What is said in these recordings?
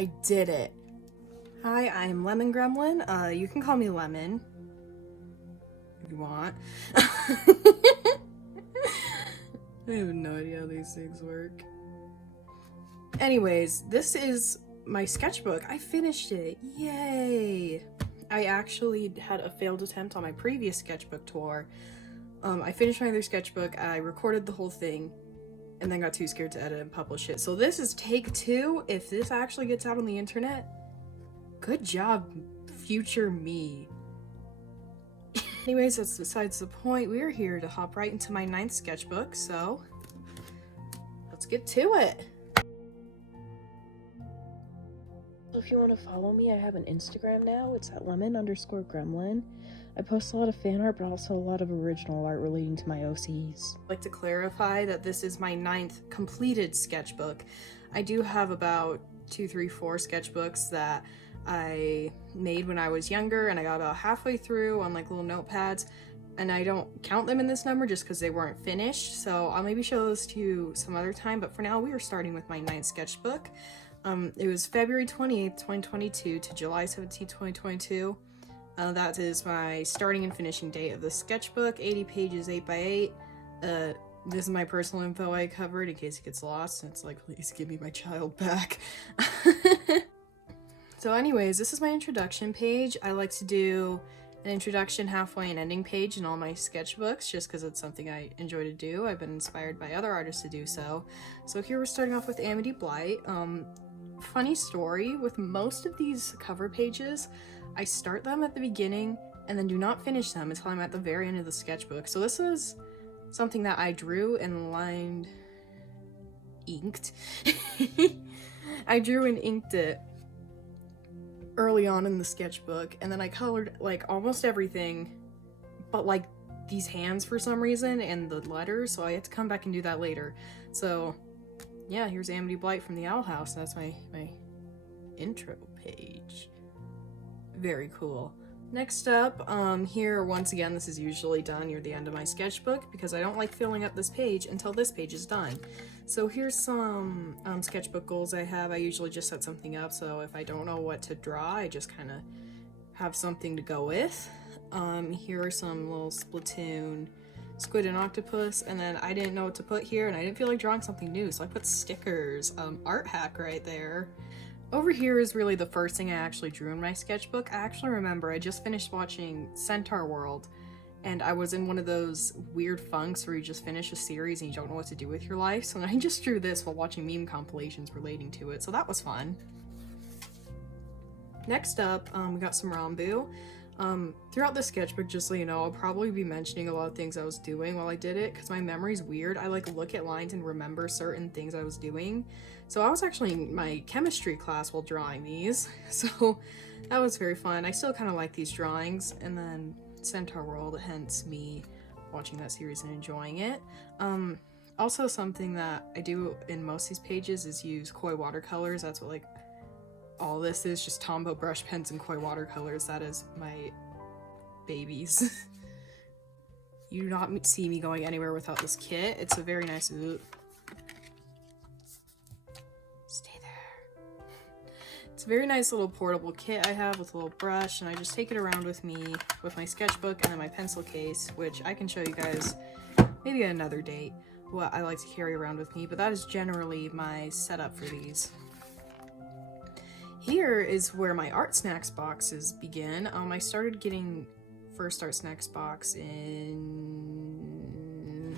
I did it. Hi, I'm Lemon Gremlin. You can call me Lemon if you want. I have no idea how these things work. Anyways, this is my sketchbook. I finished it. Yay! I actually had a failed attempt on my previous sketchbook tour. I finished my other sketchbook, I recorded the whole thing, and then got too scared to edit and publish it. So this is take 2. If this actually gets out on the internet, good job, future me. Anyways, that's besides the point. We are here to hop right into my 9th sketchbook, so let's get to it. If you want to follow me, I have an Instagram now. It's at lemon_gremlin. I post a lot of fan art, but also a lot of original art relating to my OCs. I'd like to clarify that this is my 9th completed sketchbook. I do have about 2, 3, 4 sketchbooks that I made when I was younger, and I got about halfway through on like little notepads, and I don't count them in this number just because they weren't finished, so I'll maybe show those to you some other time, but for now we are starting with my 9th sketchbook. It was February 28th, 2022 to July 17th, 2022. That is my starting and finishing date of the sketchbook, 80 pages, 8x8. This is my personal info I covered in case it gets lost, and it's like, please give me my child back. So anyways, this is my introduction page. I like to do an introduction, halfway, and ending page in all my sketchbooks, just because it's something I enjoy to do. I've been inspired by other artists to do so. So here we're starting off with Amity Blight. Funny story, with most of these cover pages, I start them at the beginning and then do not finish them until I'm at the very end of the sketchbook. So this is something that I drew and inked. I drew and inked it early on in the sketchbook, and then I colored like almost everything but like these hands for some reason and the letters, so I had to come back and do that later. So yeah, here's Amity Blight from the Owl House. That's my intro page. Very cool. Next up, here, once again, this is usually done near the end of my sketchbook because I don't like filling up this page until this page is done. So here's some sketchbook goals I have. I usually just set something up, so if I don't know what to draw, I just kind of have something to go with. Here are some little Splatoon squid and octopus, and then I didn't know what to put here, and I didn't feel like drawing something new, so I put stickers. Art hack right there. Over here is really the first thing I actually drew in my sketchbook. I actually remember I just finished watching Centaur World, and I was in one of those weird funks where you just finish a series and you don't know what to do with your life, so I just drew this while watching meme compilations relating to it, so that was fun. Next up, we got some Ranboo. Throughout the sketchbook, just so you know, I'll probably be mentioning a lot of things I was doing while I did it, because my memory's weird. I like look at lines and remember certain things I was doing. So I was actually in my chemistry class while drawing these, so that was very fun. I still kind of like these drawings, and then Centaur World, hence me watching that series and enjoying it. Also something that I do in most of these pages is use koi watercolors. That's what like all this is, just Tombow brush pens and koi watercolors. That is my babies. You do not see me going anywhere without this kit. It's a very nice, stay there. It's a very nice little portable kit I have with a little brush, and I just take it around with me with my sketchbook and then my pencil case, which I can show you guys maybe at another date what I like to carry around with me, but that is generally my setup for these. Here is where my art snacks boxes begin. I started getting first art snacks box in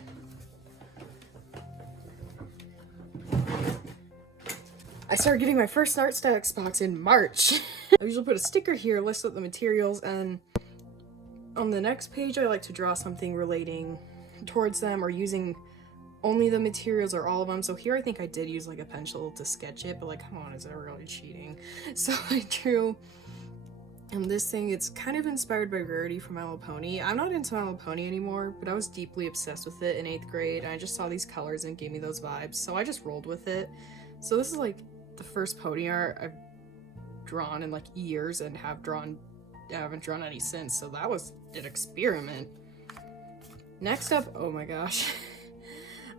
my first art snacks box in March. I usually put a sticker here, list out the materials, and on the next page I like to draw something relating towards them or using only the materials or all of them. So here I think I did use like a pencil to sketch it, but like, come on, is that really cheating? So I drew this thing. It's kind of inspired by Rarity from My Little Pony. I'm not into My Little Pony anymore, but I was deeply obsessed with it in 8th grade, and I just saw these colors and it gave me those vibes, so I just rolled with it. So this is like the first pony art I've drawn in like years and I haven't drawn any since, so that was an experiment. Next up, oh my gosh.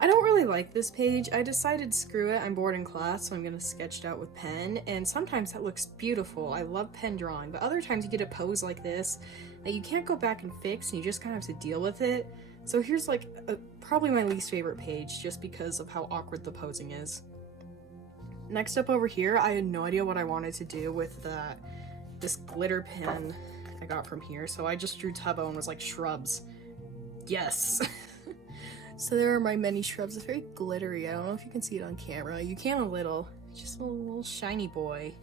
I don't really like this page. I decided screw it, I'm bored in class, so I'm gonna sketch it out with pen, and sometimes that looks beautiful. I love pen drawing, but other times you get a pose like this that you can't go back and fix, and you just kind of have to deal with it. So here's like probably my least favorite page, just because of how awkward the posing is. Next up over here, I had no idea what I wanted to do with this glitter pen I got from here, so I just drew Tubbo and was like, shrubs. Yes! So there are my many shrubs. It's very glittery. I don't know if you can see it on camera. You can a little. Just a little shiny boy.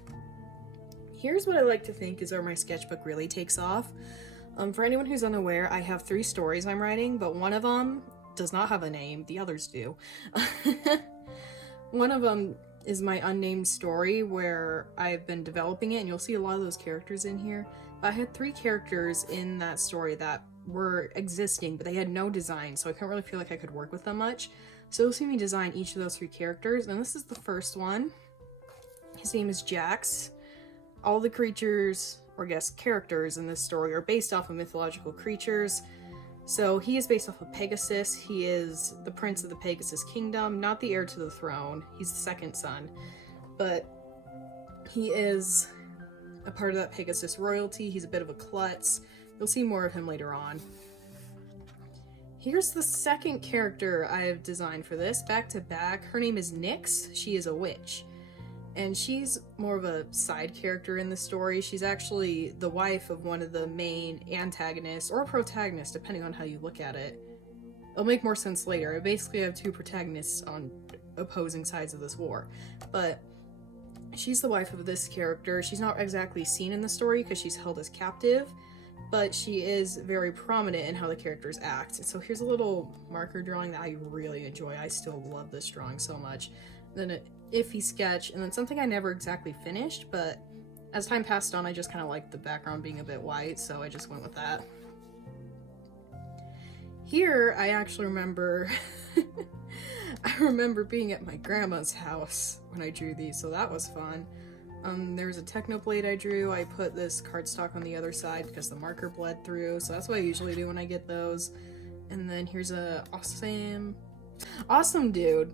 Here's what I like to think is where my sketchbook really takes off. For anyone who's unaware, I have 3 stories I'm writing, but one of them does not have a name. The others do. One of them is my unnamed story where I've been developing it, and you'll see a lot of those characters in here. But I had 3 characters in that story that were existing, but they had no design, so I couldn't really feel like I could work with them much. So you'll see me design each of those 3 characters, and this is the first one. His name is Jax. All the creatures, or I guess characters in this story, are based off of mythological creatures. So he is based off of Pegasus. He is the prince of the Pegasus kingdom, not the heir to the throne. He's the second son, but he is a part of that Pegasus royalty. He's a bit of a klutz. You'll see more of him later on. Here's the second character I have designed for this, back to back. Her name is Nyx. She is a witch. And she's more of a side character in the story. She's actually the wife of one of the main antagonists, or protagonists, depending on how you look at it. It'll make more sense later. I basically have 2 protagonists on opposing sides of this war. But she's the wife of this character. She's not exactly seen in the story because she's held as captive, but she is very prominent in how the characters act. So here's a little marker drawing that I really enjoy. I still love this drawing so much. Then an iffy sketch, and then something I never exactly finished, but as time passed on, I just kind of liked the background being a bit white, so I just went with that. Here, I actually remember I remember being at my grandma's house when I drew these, so that was fun. There's a Technoblade I drew. I put this cardstock on the other side because the marker bled through, so that's what I usually do when I get those. And then here's a awesome dude.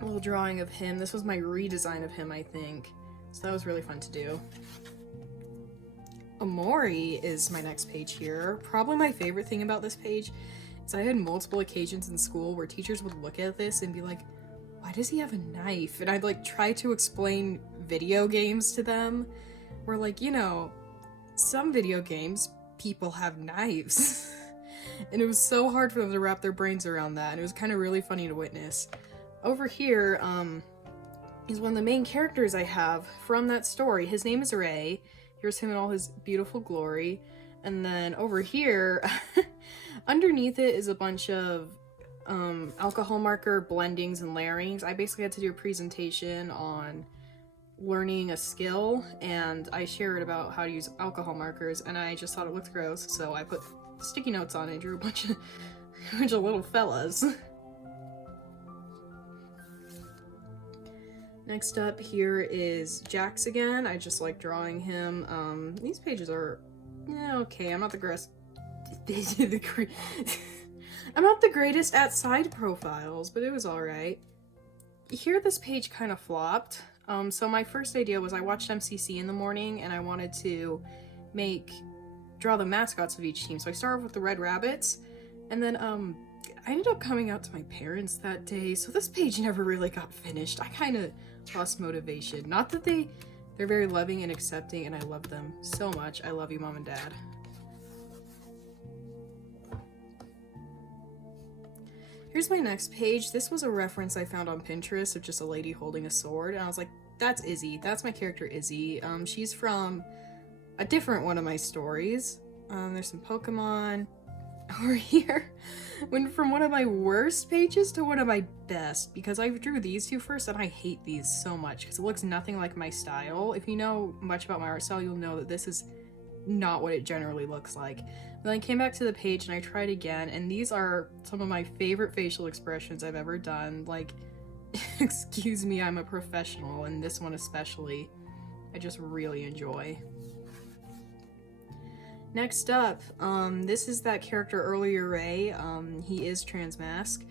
A little drawing of him. This was my redesign of him, I think. So that was really fun to do. Omori is my next page here. Probably my favorite thing about this page is I had multiple occasions in school where teachers would look at this and be like, why does he have a knife? And I'd like try to explain video games to them. Where like, you know, some video games, people have knives. And it was so hard for them to wrap their brains around that, and it was kind of really funny to witness. Over here, is one of the main characters I have from that story. His name is Ray. Here's him in all his beautiful glory. And then over here, underneath it is a bunch of alcohol marker blendings and layerings. I basically had to do a presentation on learning a skill, and I shared about how to use alcohol markers, and I just thought it looked gross, so I put sticky notes on it and drew a bunch of little fellas. Next up here is Jax again. I just like drawing him. These pages are okay. I'm not the I'm not the greatest at side profiles, but it was alright. Here this page kind of flopped. So my first idea was I watched MCC in the morning and I wanted to draw the mascots of each team. So I started off with the Red Rabbits, and then I ended up coming out to my parents that day, so this page never really got finished. I kind of lost motivation. Not that they're very loving and accepting, and I love them so much. I love you, Mom and Dad. Here's my next page. This was a reference I found on Pinterest of just a lady holding a sword, and I was like, that's Izzy. That's my character Izzy. She's from a different one of my stories. There's some Pokemon over here. Went from one of my worst pages to one of my best, because I drew these 2 first, and I hate these so much because it looks nothing like my style. If you know much about my art style, you'll know that this is not what it generally looks like. Then I came back to the page and I tried again, and these are some of my favorite facial expressions I've ever done. Like, excuse me, I'm a professional, and this one especially, I just really enjoy. Next up, this is that character earlier, Ray. He is transmask.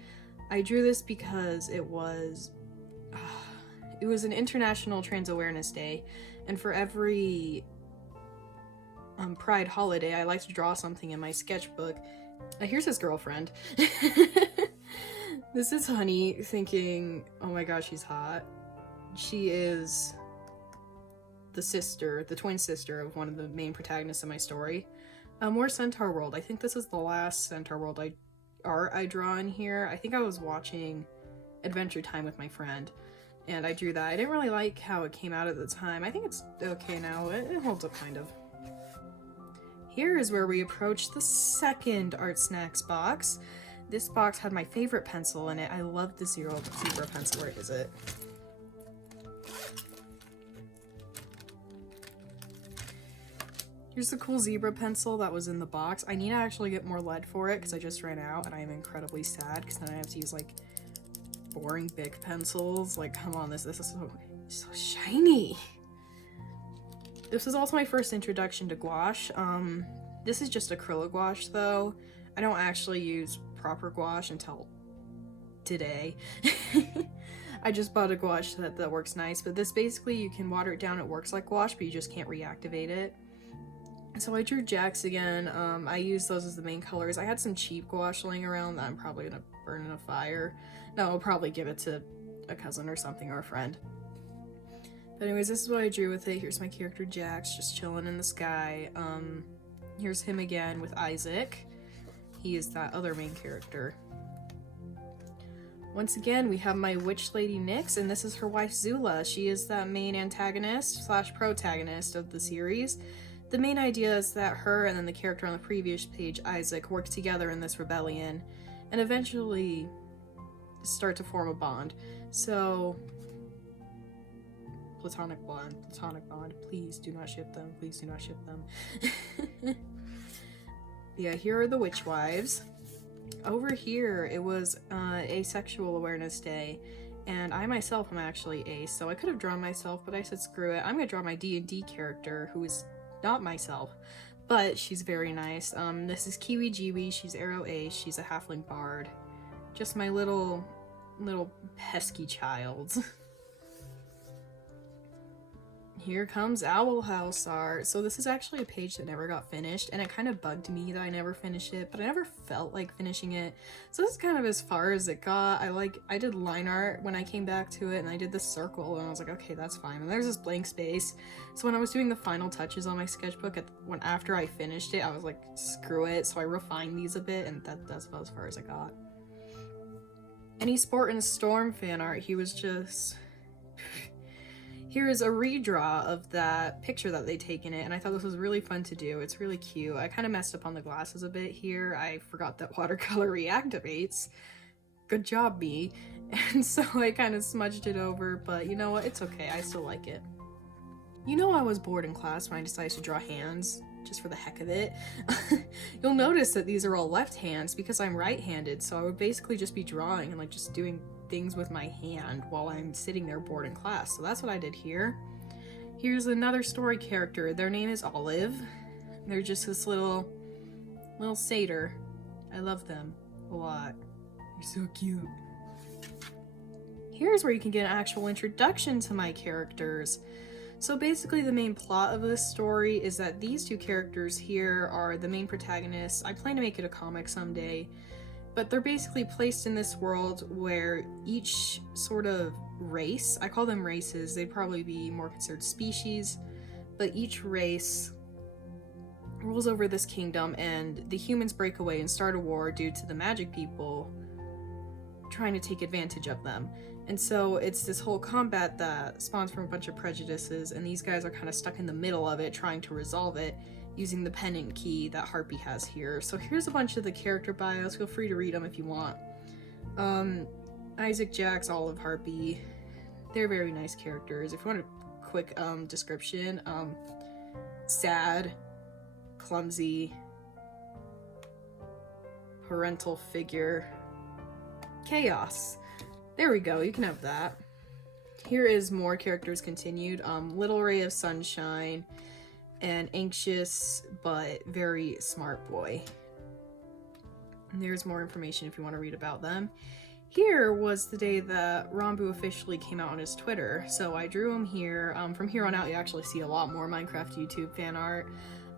I drew this because it was an International Trans Awareness Day, and for every Pride holiday, I like to draw something in my sketchbook. Here's his girlfriend. This is Honey, thinking, oh my gosh, she's hot. She is the twin sister of one of the main protagonists in my story. More Centaur World. I think this is the last Centaur World art I draw in here. I think I was watching Adventure Time with my friend, and I drew that. I didn't really like how it came out at the time. I think it's okay now. It holds up kind of. Here is where we approach the second Art Snacks box. This box had my favorite pencil in it. I love the zebra pencil. Where is it? Here's the cool zebra pencil that was in the box. I need to actually get more lead for it because I just ran out, and I am incredibly sad because then I have to use like boring Bic pencils. Like, come on, this is so shiny. This was also my first introduction to gouache. This is just acrylic gouache though. I don't actually use proper gouache until today. I just bought a gouache that works nice, but this basically you can water it down, it works like gouache, but you just can't reactivate it. So I drew Jax again. I used those as the main colors. I had some cheap gouache laying around that I'm probably gonna burn in a fire. No, I'll probably give it to a cousin or something, or a friend. But anyways, this is what I drew with it. Here's my character Jax, just chilling in the sky. Here's him again with Isaac. He is that other main character. Once again, we have my witch lady Nyx, and this is her wife Zula. She is that main antagonist / protagonist of the series. The main idea is that her and then the character on the previous page, Isaac, work together in this rebellion and eventually start to form a bond. So, platonic bond, please do not ship them, please do not ship them. Yeah, here are the witch wives. Over here, it was Asexual Awareness Day, and I myself am actually ace, so I could have drawn myself, but I said screw it. I'm gonna draw my D&D character, who is not myself, but she's very nice. This is Kiwi Jiwi. She's Arrow Ace. She's a halfling bard. Just my little pesky child. Here comes Owl House art. So this is actually a page that never got finished, and it kind of bugged me that I never finished it, but I never felt like finishing it. So this is kind of as far as it got. I did line art when I came back to it, and I did this circle, and I was like, okay, that's fine. And there's this blank space. So when I was doing the final touches on my sketchbook, after I finished it, I was like, screw it. So I refined these a bit, and that's about as far as I got. Any Sport and Storm fan art, he was just... Here is a redraw of that picture that they take in it, and I thought this was really fun to do. It's really cute. I kind of messed up on the glasses a bit here. I forgot that watercolor reactivates. Good job, me. And so I kind of smudged it over, but you know what? It's okay. I still like it. You know I was bored in class when I decided to draw hands, just for the heck of it. You'll notice that these are all left hands because I'm right-handed, so I would basically just be drawing and like just doing things with my hand while I'm sitting there bored in class. So that's what I did here. Here's another story character. Their name is Olive. They're just this little satyr. I love them a lot. They're so cute. Here's where you can get an actual introduction to my characters. So basically the main plot of this story is that these two characters here are the main protagonists. I plan to make it a comic someday. But they're basically placed in this world where each sort of race, I call them races, they'd probably be more considered species, but each race rules over this kingdom, and the humans break away and start a war due to the magic people trying to take advantage of them. And so it's this whole combat that spawns from a bunch of prejudices, and these guys are kind of stuck in the middle of it trying to resolve it using the pennant key that Harpy has here. So here's a bunch of the character bios. Feel free to read them if you want. Isaac, Jax, Olive, Harpy. They're very nice characters. If you want a quick description, sad, clumsy, parental figure, chaos. There we go, you can have that. Here is more characters continued. Little Ray of Sunshine, an anxious but very smart boy. And there's more information if you want to read about them. Here was the day that Ranboo officially came out on his Twitter, so I drew him here. From here on out, you actually see a lot more Minecraft YouTube fan art.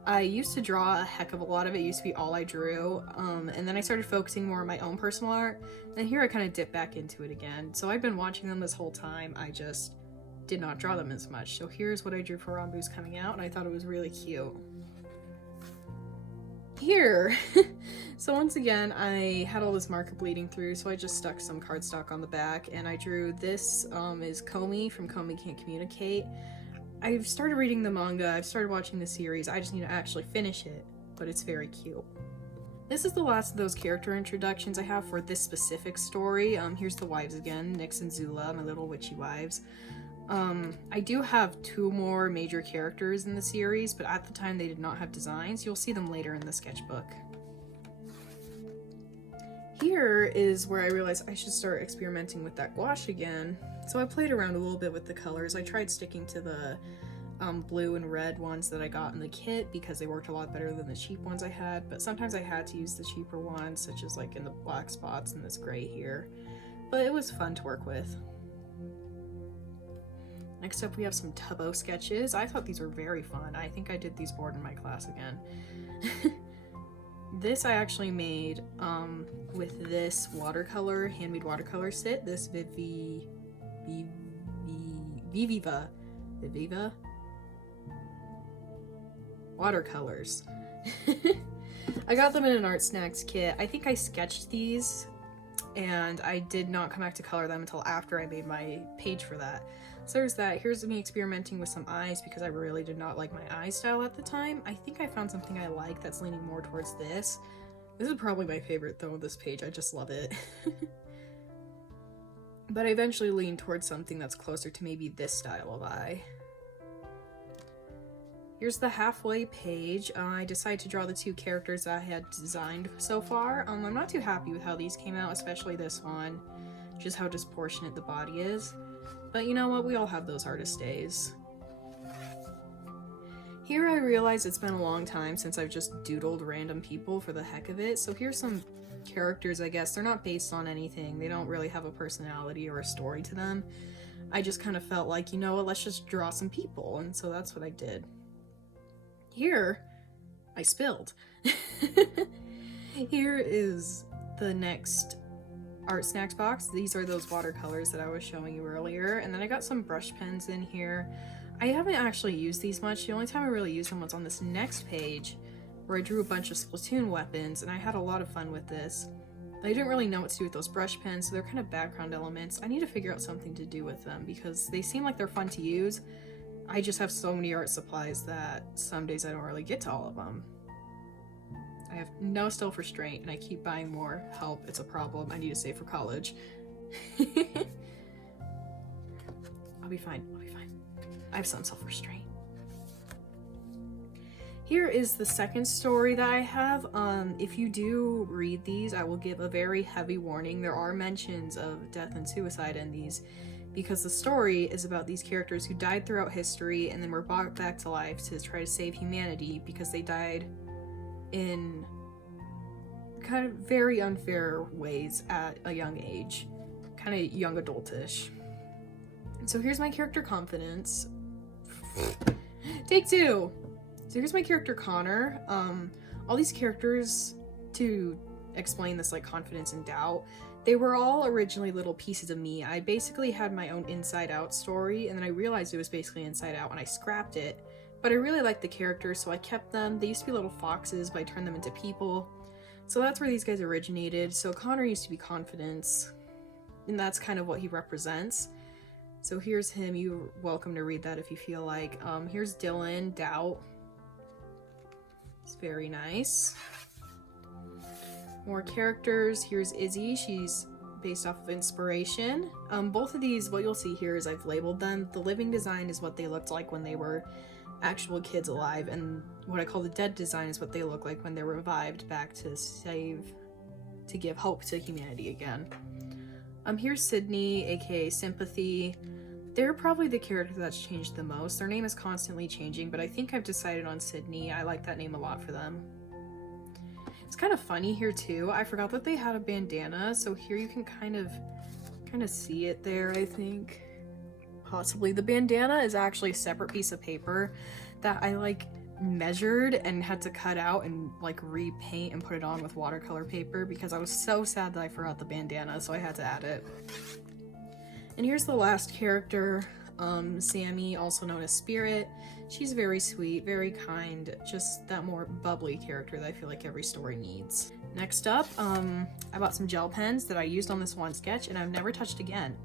I used to draw a heck of a lot of it, used to be all I drew, and then I started focusing more on my own personal art, and here I kind of dipped back into it again. So I've been watching them this whole time, I just did not draw them as much. So here's what I drew for Ranboo's coming out, and I thought it was really cute. Here, so once again, I had all this marker bleeding through, so I just stuck some cardstock on the back, and I drew this is Komi from Komi Can't Communicate. I've started reading the manga, I've started watching the series, I just need to actually finish it, but it's very cute. This is the last of those character introductions I have for this specific story. Here's the wives again, Nyx and Zula, my little witchy wives. I do have 2 more major characters in the series, but at the time they did not have designs. You'll see them later in the sketchbook. Here is where I realized I should start experimenting with that gouache again. So I played around a little bit with the colors. I tried sticking to the blue and red ones that I got in the kit because they worked a lot better than the cheap ones I had, but sometimes I had to use the cheaper ones, such as like in the black spots and this gray here. But it was fun to work with. Next up we have some Tubbo sketches. I thought these were very fun. I think I did these board in my class again. This I actually made with this watercolor, handmade watercolor set, this Viviva watercolors. I got them in an Art Snacks kit. I think I sketched these and I did not come back to color them until after I made my page for that. So there's that. Here's me experimenting with some eyes because I really did not like my eye style at the time. I think I found something I like that's leaning more towards this. This is probably my favorite though, this page. I just love it. But I eventually leaned towards something that's closer to maybe this style of eye. Here's the halfway page. I decided to draw the 2 characters I had designed so far. I'm not too happy with how these came out, especially this one. Just how disproportionate the body is. But you know what, we all have those artist days. Here I realize it's been a long time since I've just doodled random people for the heck of it, so here's some characters I guess. They're not based on anything, they don't really have a personality or a story to them. I just kind of felt like, you know what, let's just draw some people, and so that's what I did. Here, I spilled. Here is the next Art Snacks box. These are those watercolors that I was showing you earlier, and then I got some brush pens in here. I haven't actually used these much. The only time I really used them was on this next page where I drew a bunch of Splatoon weapons, and I had a lot of fun with this. I didn't really know what to do with those brush pens, so they're kind of background elements. I need to figure out something to do with them because they seem like they're fun to use. I just have so many art supplies that some days I don't really get to all of them. I have no self-restraint and I keep buying more. Help, it's a problem. I need to save for college. I'll be fine, I'll be fine. I have some self-restraint. Here is the second story that I have. If you do read these, I will give a very heavy warning. There are mentions of death and suicide in these because the story is about these characters who died throughout history and then were brought back to life to try to save humanity because they died in kind of very unfair ways at a young age, kind of young adultish. So here's my character Confidence. Take 2. So here's my character Connor. All these characters, to explain this like confidence and doubt, they were all originally little pieces of me. I basically had my own Inside Out story, and then I realized it was basically Inside Out when I scrapped it. But I really liked the characters, so I kept them. They used to be little foxes, but I turned them into people. So that's where these guys originated. So Connor used to be Confidence, and that's kind of what he represents. So here's him. You're welcome to read that if you feel like. Here's Dylan, Doubt. It's very nice. More characters. Here's Izzy. She's based off of inspiration. Both of these, what you'll see here is I've labeled them. The living design is what they looked like when they were actual kids alive, and what I call the dead design is what they look like when they're revived back to give hope to humanity again. Here's Sydney, aka Sympathy. They're probably the character that's changed the most. Their name is constantly changing, but I think I've decided on Sydney. I like that name a lot for them. It's kind of funny here too. I forgot that they had a bandana, so here you can kind of see it there, I think. Possibly. The bandana is actually a separate piece of paper that I like measured and had to cut out and like repaint and put it on with watercolor paper because I was so sad that I forgot the bandana, so I had to add it. And here's the last character, Sammy, also known as Spirit. She's very sweet, very kind, just that more bubbly character that I feel like every story needs. Next up, I bought some gel pens that I used on this one sketch and I've never touched again.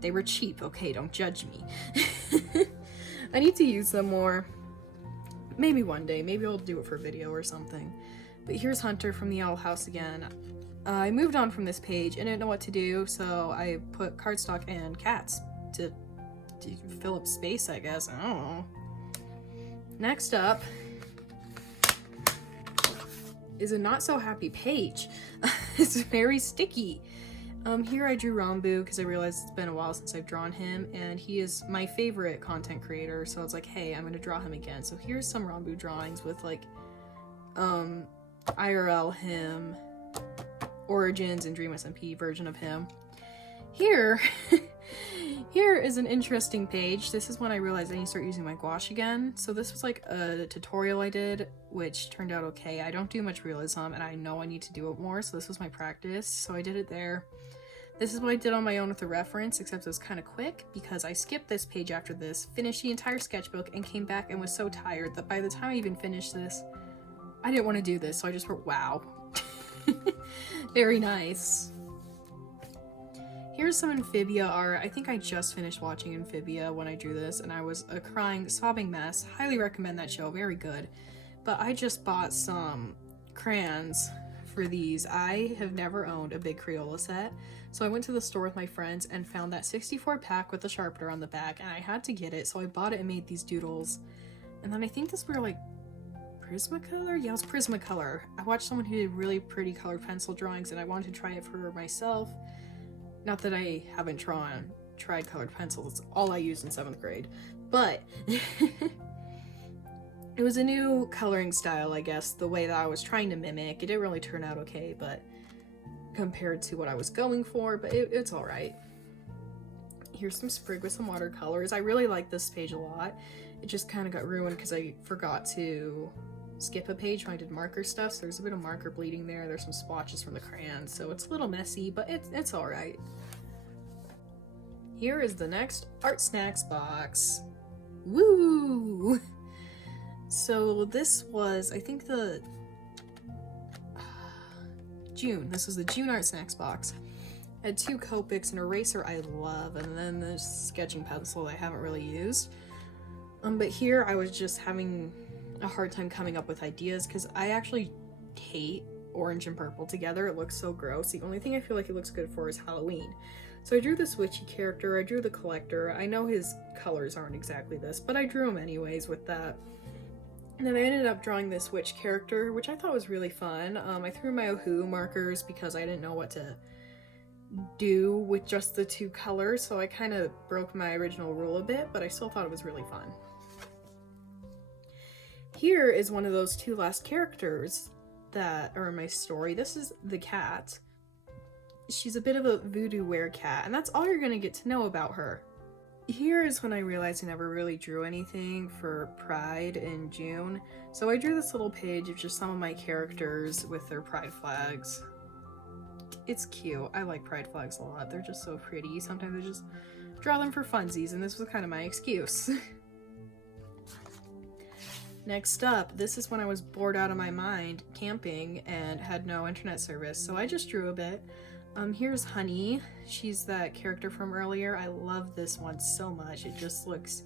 They were cheap, okay, don't judge me. I need to use them more. Maybe one day, maybe I'll do it for a video or something. But here's Hunter from the Owl House again. I moved on from this page and didn't know what to do, so I put cardstock and cats to fill up space, I guess. I don't know. Next up is a not so happy page. It's very sticky. Here I drew Ranboo because I realized it's been a while since I've drawn him, and he is my favorite content creator, so I was like, hey, I'm gonna draw him again. So here's some Ranboo drawings with like IRL him, Origins and Dream SMP version of him. Here is an interesting page. This is when I realized I need to start using my gouache again. So this was like a tutorial I did, which turned out okay. I don't do much realism, and I know I need to do it more, so this was my practice. So I did it there. This is what I did on my own with a reference, except it was kind of quick because I skipped this page after this, finished the entire sketchbook, and came back and was so tired that by the time I even finished this, I didn't want to do this, so I just wrote, wow. Very nice. Here's some Amphibia art. I think I just finished watching Amphibia when I drew this, and I was a crying, sobbing mess. Highly recommend that show, very good. But I just bought some crayons for these. I have never owned a big Crayola set, so I went to the store with my friends and found that 64 pack with the sharpener on the back, and I had to get it, so I bought it and made these doodles. And then I think this were like Prismacolor? Yeah, it was Prismacolor. I watched someone who did really pretty colored pencil drawings, and I wanted to try it for myself. Not that I haven't tried colored pencils, it's all I used in 7th grade, but it was a new coloring style, I guess, the way that I was trying to mimic. It didn't really turn out okay, but compared to what I was going for, but it's alright. Here's some sprig with some watercolors. I really like this page a lot. It just kind of got ruined because I forgot to skip a page when I did marker stuff, so there's a bit of marker bleeding there. There's some splotches from the crayons, so it's a little messy, but it's alright. Here is the next Art Snacks box. Woo! So this was, I think, the June. This was the June Art Snacks box. I had 2 Copics, an eraser I love, and then this sketching pencil I haven't really used. But here I was just having a hard time coming up with ideas because I actually hate orange and purple together. It looks so gross. The only thing I feel like it looks good for is Halloween. So I drew this witchy character, I drew the collector. I know his colors aren't exactly this, but I drew him anyways with that. And then I ended up drawing this witch character, which I thought was really fun. I threw my Ohu markers because I didn't know what to do with just the 2 colors, so I kind of broke my original rule a bit, but I still thought it was really fun. Here is one of those 2 last characters that are in my story. This is the cat. She's a bit of a voodoo werecat, and that's all you're gonna get to know about her. Here is when I realized I never really drew anything for Pride in June, so I drew this little page of just some of my characters with their pride flags. It's cute. I like pride flags a lot. They're just so pretty. Sometimes I just draw them for funsies, and this was kind of my excuse. Next up, this is when I was bored out of my mind camping and had no internet service, so I just drew a bit. Here's Honey. She's that character from earlier. I love this one so much. It just looks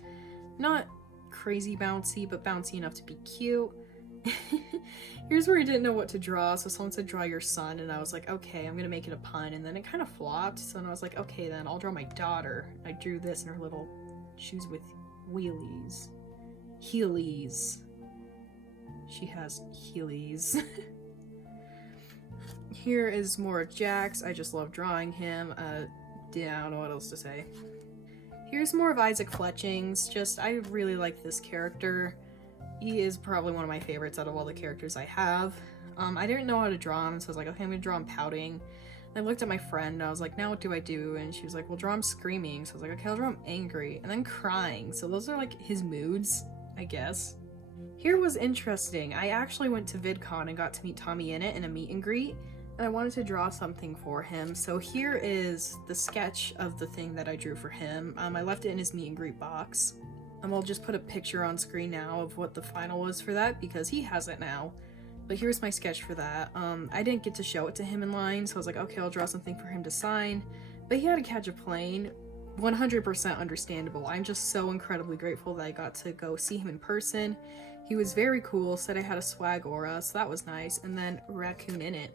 not crazy bouncy, but bouncy enough to be cute. Here's where I didn't know what to draw, so someone said draw your son, and I was like, okay, I'm gonna make it a pun, and then it kind of flopped, so then I was like, okay, then I'll draw my daughter. I drew this in her little shoes with wheelies. Heelys. She has heelys. Here is more of Jax. I just love drawing him. Yeah, I don't know what else to say. Here's more of Isaac Fletchings. I really like this character. He is probably one of my favorites out of all the characters I have. I didn't know how to draw him, so I was like, okay, I'm gonna draw him pouting. And I looked at my friend and I was like, now what do I do? And she was like, well, draw him screaming. So I was like, okay, I'll draw him angry and then crying. So those are like his moods, I guess. Here was interesting. I actually went to VidCon and got to meet TommyInnit in a meet and greet, and I wanted to draw something for him. So here is the sketch of the thing that I drew for him. I left it in his meet and greet box. I'll just put a picture on screen now of what the final was for that because he has it now. But here's my sketch for that. I didn't get to show it to him in line, so I was like, okay, I'll draw something for him to sign. But he had to catch a plane. 100% understandable. I'm just so incredibly grateful that I got to go see him in person. He was very cool, said I had a swag aura, so that was nice. And then raccoon in it.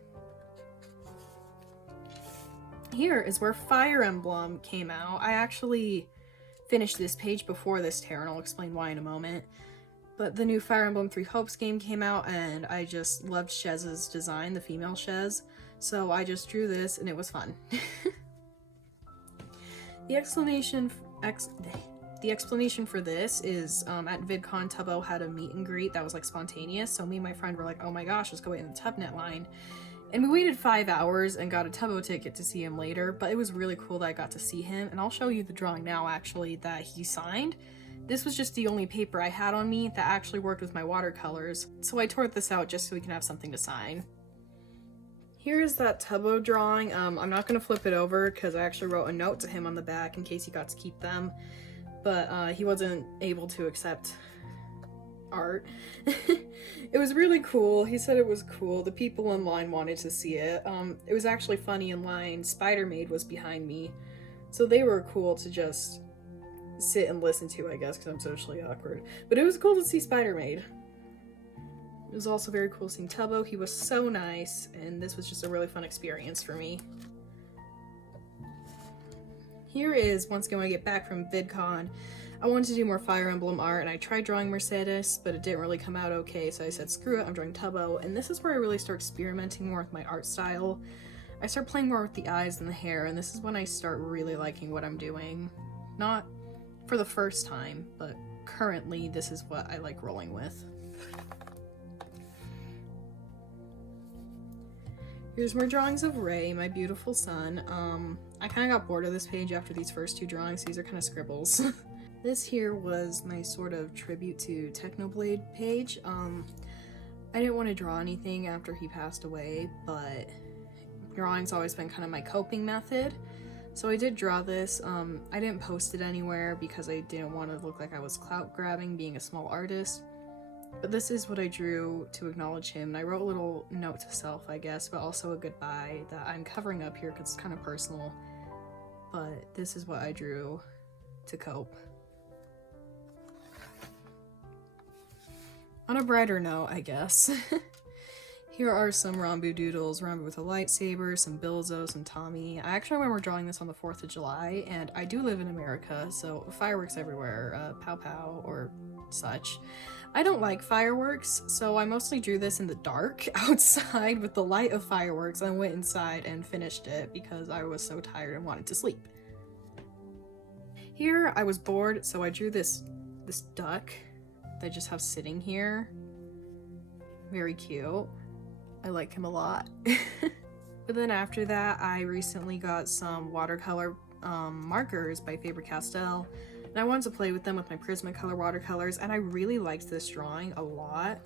Here is where Fire Emblem came out. I actually finished this page before this tear, and I'll explain why in a moment. But the new Fire Emblem Three Hopes game came out, and I just loved Shez's design, the female Shez. So I just drew this, and it was fun. The explanation for this is at VidCon, Tubbo had a meet and greet that was like spontaneous. So me and my friend were like, oh my gosh, let's go wait in the Tubnet line. And we waited 5 hours and got a Tubbo ticket to see him later. But it was really cool that I got to see him. And I'll show you the drawing now, actually, that he signed. This was just the only paper I had on me that actually worked with my watercolors. So I tore this out just so we can have something to sign. Here's that Tubbo drawing. I'm not going to flip it over because I actually wrote a note to him on the back in case he got to keep them. But he wasn't able to accept art. It was really cool. He said it was cool. The people in line wanted to see it. It was actually funny in line. Spider-Maid was behind me. So they were cool to just sit and listen to, I guess, because I'm socially awkward. But it was cool to see Spider-Maid. It was also very cool seeing Tubbo. He was so nice, and this was just a really fun experience for me. Here is, once again, when I get back from VidCon, I wanted to do more Fire Emblem art, and I tried drawing Mercedes, but it didn't really come out okay, so I said, screw it, I'm drawing Tubbo, and this is where I really start experimenting more with my art style. I start playing more with the eyes and the hair, and this is when I start really liking what I'm doing. Not for the first time, but currently this is what I like rolling with. Here's more drawings of Ray, my beautiful son. I kind of got bored of this page after these first two drawings. These are kind of scribbles. This here was my sort of tribute to Technoblade page. I didn't want to draw anything after he passed away, but drawing's always been kind of my coping method. So I did draw this. I didn't post it anywhere because I didn't want to look like I was clout grabbing being a small artist. But this is what I drew to acknowledge him. And I wrote a little note to self, I guess, but also a goodbye that I'm covering up here because it's kind of personal. But this is what I drew to cope. On a brighter note, I guess. Here are some Ranboo doodles, Ranboo with a lightsaber, some Bilzo, some Tommy. I actually remember drawing this on the 4th of July, and I do live in America, so fireworks everywhere, pow pow or such. I don't like fireworks, so I mostly drew this in the dark outside with the light of fireworks. I went inside and finished it because I was so tired and wanted to sleep. Here, I was bored, so I drew this duck that I just have sitting here. Very cute. I like him a lot. But then after that, I recently got some watercolor markers by Faber-Castell, and I wanted to play with them with my Prismacolor watercolors, and I really liked this drawing a lot.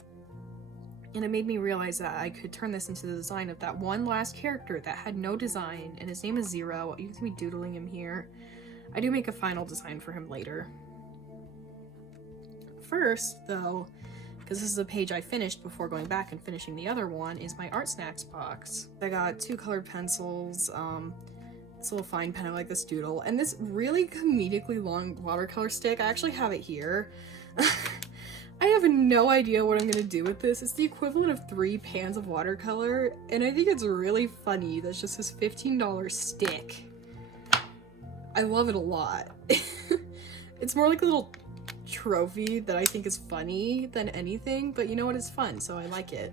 And it made me realize that I could turn this into the design of that one last character that had no design, and his name is Zero. You can see me doodling him here. I do make a final design for him later. First, though, because this is a page I finished before going back and finishing the other one, is my art snacks box. I got 2 colored pencils, this little fine pen, I like this doodle, and this really comedically long watercolor stick. I actually have it here. I have no idea what I'm gonna do with this. It's the equivalent of 3 pans of watercolor, and I think it's really funny. That's just this $15 stick. I love it a lot. It's more like a little trophy that I think is funny than anything, but you know what, it's fun, so I like it.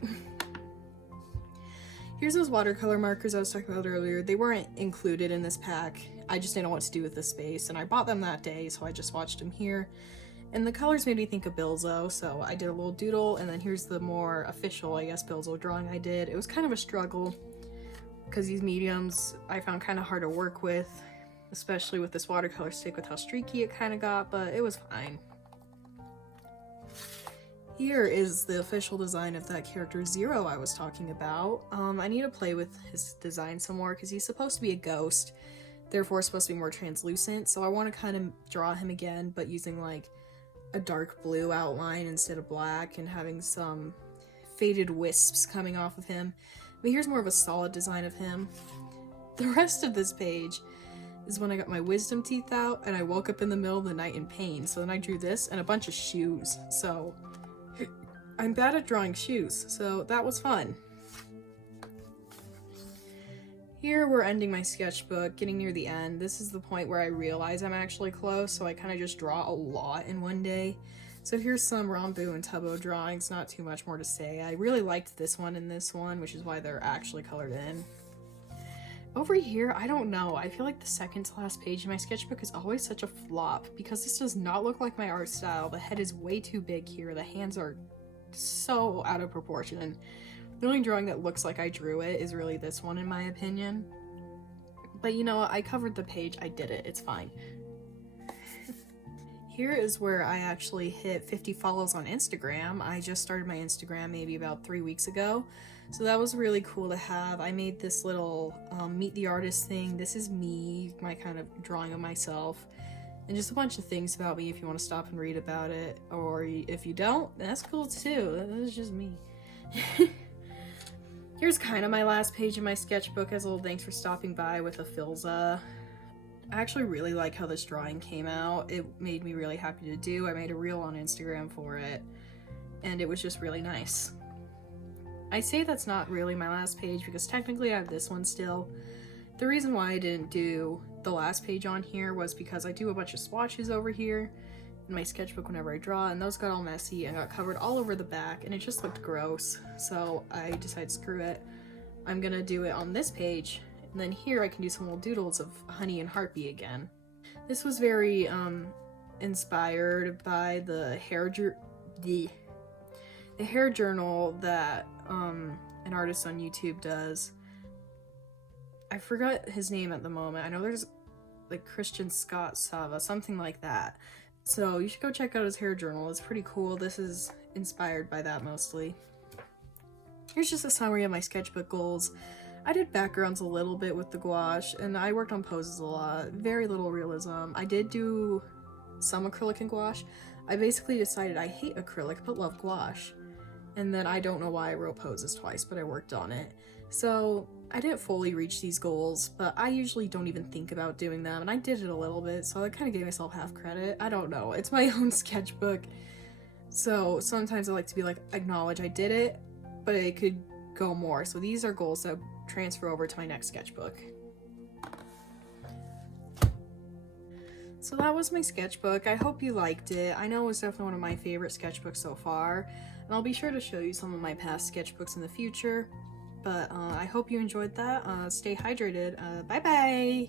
Here's those watercolor markers I was talking about earlier. They weren't included in this pack. I just didn't know what to do with this space, and I bought them that day, so I just watched them here. And the colors made me think of Bilzo, so I did a little doodle, and then here's the more official, I guess, Bilzo drawing I did. It was kind of a struggle, because these mediums I found kind of hard to work with, especially with this watercolor stick with how streaky it kind of got, but it was fine. Here is the official design of that character Zero I was talking about. I need to play with his design some more, because he's supposed to be a ghost, therefore supposed to be more translucent, so I want to kind of draw him again, but using like a dark blue outline instead of black, and having some faded wisps coming off of him. But here's more of a solid design of him. The rest of this page is when I got my wisdom teeth out and I woke up in the middle of the night in pain. So then I drew this and a bunch of shoes. So I'm bad at drawing shoes, so that was fun. Here we're ending my sketchbook, getting near the end. This is the point where I realize I'm actually close, so I kind of just draw a lot in one day. So here's some Ranboo and Tubbo drawings, not too much more to say. I really liked this one and this one, which is why they're actually colored in. Over here, I don't know, I feel like the second to last page in my sketchbook is always such a flop, because this does not look like my art style. The head is way too big here, the hands are so out of proportion. The only drawing that looks like I drew it is really this one, in my opinion. But you know what, I covered the page, I did it, it's fine. Here is where I actually hit 50 follows on Instagram. I just started my Instagram maybe about 3 weeks ago, so that was really cool to have. I made this little meet the artist thing. This is me, my kind of drawing of myself, and just a bunch of things about me if you want to stop and read about it, or if you don't, that's cool too, that's just me. Here's kind of my last page in my sketchbook as a little thanks for stopping by with a Filza. I actually really like how this drawing came out. It made me really happy to do. I made a reel on Instagram for it, and it was just really nice. I say that's not really my last page because technically I have this one still. The reason why I didn't do the last page on here was because I do a bunch of swatches over here in my sketchbook whenever I draw, and those got all messy and got covered all over the back, and it just looked gross. So I decided, screw it, I'm gonna do it on this page, and then here I can do some little doodles of Honey and Harpy again. This was very inspired by the hair journal that an artist on YouTube does. I forgot his name at the moment. I know there's like Christian Scott Sava, something like that. So you should go check out his hair journal, it's pretty cool. This is inspired by that mostly. Here's just a summary of my sketchbook goals. I did backgrounds a little bit with the gouache, and I worked on poses a lot. Very little realism. I did do some acrylic and gouache. I basically decided I hate acrylic but love gouache. And then I don't know why I wrote poses twice, but I worked on it. So I didn't fully reach these goals, but I usually don't even think about doing them, and I did it a little bit, so I kind of gave myself half credit. I don't know, it's my own sketchbook, so sometimes I like to be like, acknowledge I did it, but it could go more. So these are goals that transfer over to my next sketchbook. So that was my sketchbook. I hope you liked it. I know it was definitely one of my favorite sketchbooks so far, and I'll be sure to show you some of my past sketchbooks in the future. But I hope you enjoyed that. Stay hydrated. Bye bye!